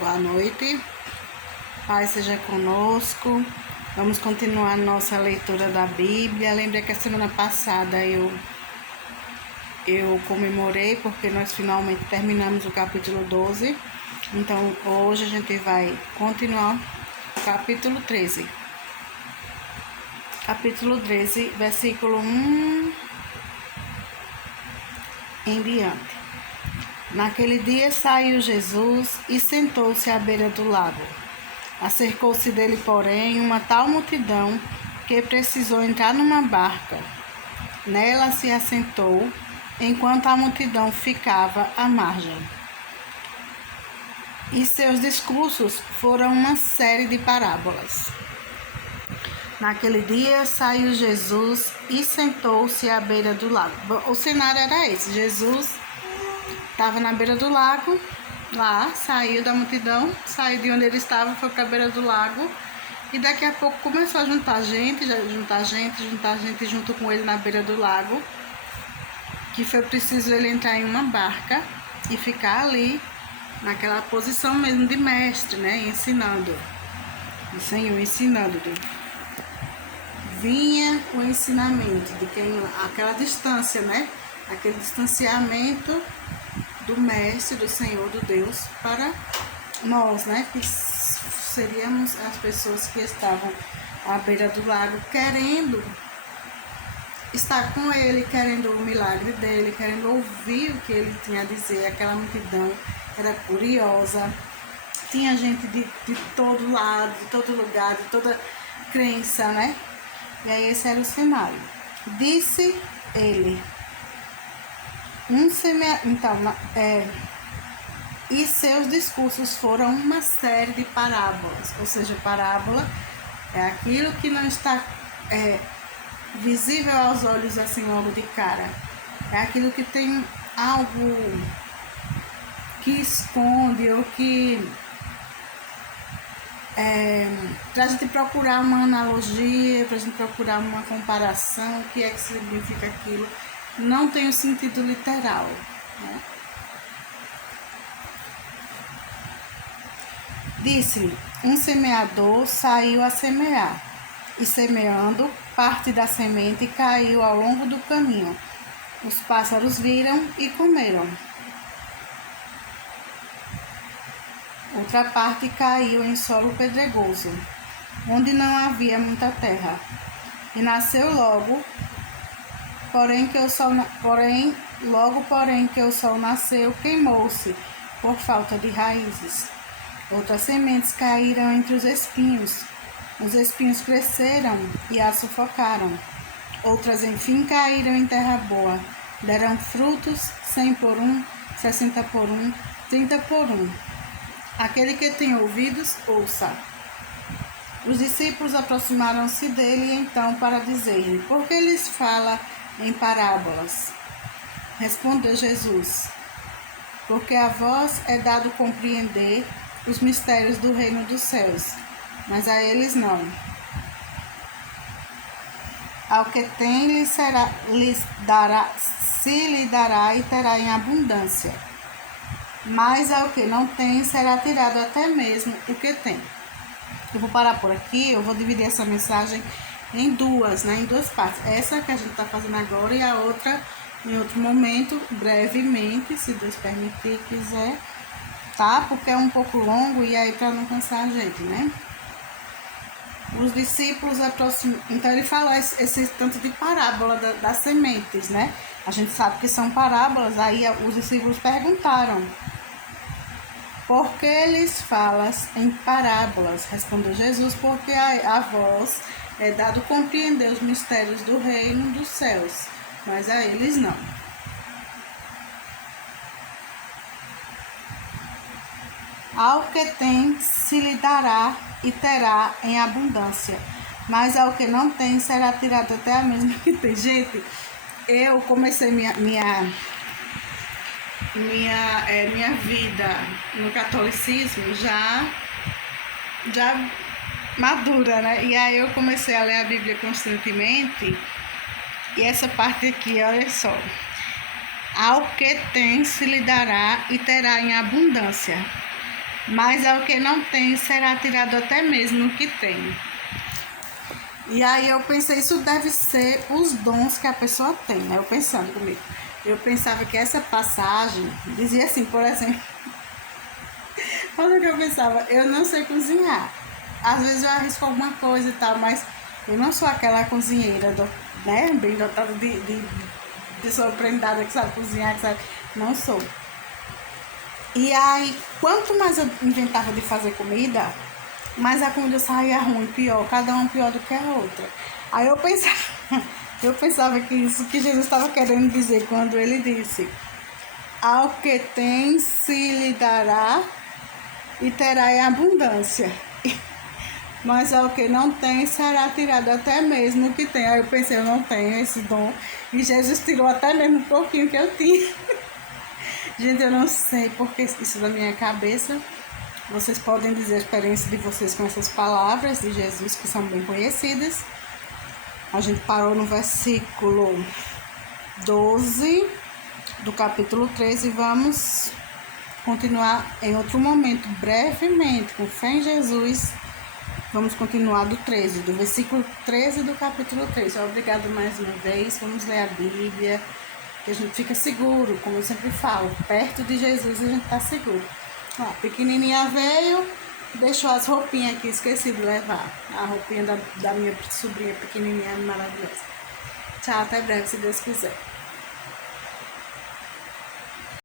Boa noite, Pai seja conosco. Vamos continuar nossa leitura da Bíblia. Lembrei que a semana passada eu comemorei porque nós finalmente terminamos o capítulo 12. Então hoje a gente vai continuar o capítulo 13. Capítulo 13, versículo 1 em diante. Naquele dia saiu Jesus e sentou-se à beira do lago. Acercou-se dele, porém, uma tal multidão que precisou entrar numa barca. Nela se assentou, enquanto a multidão ficava à margem. E seus discursos foram uma série de parábolas. Naquele dia saiu Jesus e sentou-se à beira do lago. O cenário era esse: Jesus estava na beira do lago, lá, saiu da multidão, saiu de onde ele estava, foi para a beira do lago, e daqui a pouco começou a juntar gente junto com ele na beira do lago, que foi preciso ele entrar em uma barca e ficar ali, naquela posição mesmo de mestre, né, ensinando, o Senhor ensinando. Vinha o ensinamento de quem, aquela distância, né, aquele distanciamento do mestre, do Senhor, do Deus, para nós, né, que seríamos as pessoas que estavam à beira do lago, querendo estar com ele, querendo o milagre dele, querendo ouvir o que ele tinha a dizer. Aquela multidão era curiosa, tinha gente de todo lado, de todo lugar, de toda crença, né, e aí esse era o cenário. Disse ele, e seus discursos foram uma série de parábolas, ou seja, parábola é aquilo que não está visível aos olhos assim logo de cara, é aquilo que tem algo que esconde ou que para a gente procurar uma analogia, para a gente procurar uma comparação, o que é que significa aquilo, não tem o sentido literal, né? Disse-lhe, um semeador saiu a semear, e semeando, parte da semente caiu ao longo do caminho. Os pássaros viram e comeram. Outra parte caiu em solo pedregoso, onde não havia muita terra, e nasceu logo, porém que o sol nasceu, queimou-se por falta de raízes. Outras sementes caíram entre os espinhos cresceram e a sufocaram. Outras, enfim, caíram em terra boa, deram frutos 100 por 1, 60 por 1, 30 por 1. Aquele que tem ouvidos, ouça. Os discípulos aproximaram-se dele então para dizer-lhe, por que lhes fala em parábolas? Respondeu Jesus, porque a vós é dado compreender os mistérios do reino dos céus, mas a eles não. Ao que tem se lhe dará e terá em abundância, mas ao que não tem será tirado até mesmo o que tem. Eu vou parar por aqui, eu vou dividir essa mensagem em duas partes. Essa que a gente está fazendo agora e a outra em outro momento, brevemente, se Deus permitir, quiser, tá? Porque é um pouco longo e aí para não cansar a gente, né? Os discípulos aproximam. Então ele fala esse tanto de parábola das sementes, né? A gente sabe que são parábolas, aí os discípulos perguntaram, por que lhes falas em parábolas? Respondeu Jesus, porque a vós é dado compreender os mistérios do reino dos céus, mas a eles não. Ao que tem se lhe dará e terá em abundância, mas ao que não tem será tirado até a mesma que tem. Gente, eu comecei minha vida no catolicismo já madura, né? E aí eu comecei a ler a Bíblia constantemente, e essa parte aqui, olha só, ao que tem se lhe dará e terá em abundância, mas ao que não tem será tirado até mesmo o que tem. E aí eu pensei, isso deve ser os dons que a pessoa tem, né? Eu pensando comigo. Eu pensava que essa passagem dizia assim, por exemplo, olha o que eu pensava, eu não sei cozinhar. Às vezes eu arrisco alguma coisa e tal, mas eu não sou aquela cozinheira, né? Bem dotada de pessoa prendada que sabe cozinhar, que sabe. Não sou. E aí, quanto mais eu inventava de fazer comida, mais a comida saía ruim, pior, cada um pior do que a outra. Aí eu pensava que isso que Jesus estava querendo dizer quando ele disse: ao que tem se lhe dará e terá em abundância. Mas ao que não tem será tirado até mesmo o que tem. Aí eu pensei, eu não tenho esse dom. E Jesus tirou até mesmo um pouquinho que eu tinha. Gente, eu não sei porque isso da minha cabeça. Vocês podem dizer a experiência de vocês com essas palavras de Jesus, que são bem conhecidas. A gente parou no versículo 12 do capítulo 13 e vamos continuar em outro momento, brevemente, com fé em Jesus. Vamos continuar do 13, do versículo 13 do capítulo 13. Obrigado mais uma vez. Vamos ler a Bíblia, que a gente fica seguro, como eu sempre falo. Perto de Jesus a gente está seguro. Ó, a pequenininha veio, deixou as roupinhas aqui, esqueci de levar. A roupinha da minha sobrinha pequenininha maravilhosa. Tchau, até breve, se Deus quiser.